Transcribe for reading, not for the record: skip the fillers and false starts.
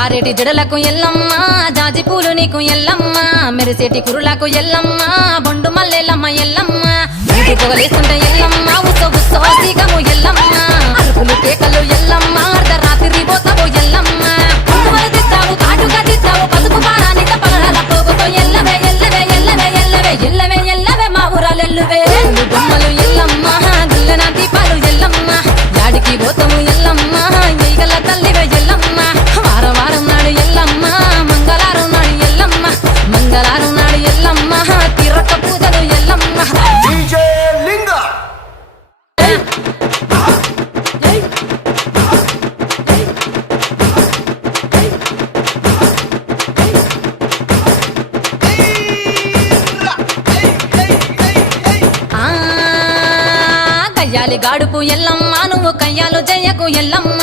జారేటి జడలకు ఎల్లమ్మ జాజి పూలు నీకు ఎల్లమ్మ మెరిసేటి కురులకు ఎల్లమ్మ బొండు మల్లెలమ్మ ఎల్లమ్మ ఇంటి పొగలేస్తుంటే ఎల్లమ్మ ఉత్సవ ఉత్సవాసికము ఎల్లమ్మ అరుపులు కేకలు ఎల్లమ్మ అర్ధరాత్రి పోతావు ఎల్లమ్మ కుంకుమలు తిత్తావు కాటుగా తిత్తావు పసుపు పారానిక పగడాల పోగుతో ఎల్లవే ఎల్లవే ఎల్లవే ఎల్లవే ఎల్లవే ఎల్లవే మా ఊరాలెల్లువే బొమ్మలు ఎల్లమ్మ గుల్లన దీపాలు ఎల్లమ్మ యాడికి పోతావు ఎల్లమ్మ ఎయ్యగల తల్లివే ఎల్లమ్మ వారం వారం నాడు ఎల్లమ్మ మంగళవారం నాడు ఎల్లమ్మ మంగళవారం నాడు ఎల్లమ్మ తిరక్క పూజలు ఎల్లమ్మ డీజే లింగ కయ్యాలి గాడుపు ఎల్లమ్మ నువ్వు కయ్యాలు జయ్యకు ఎల్లమ్మ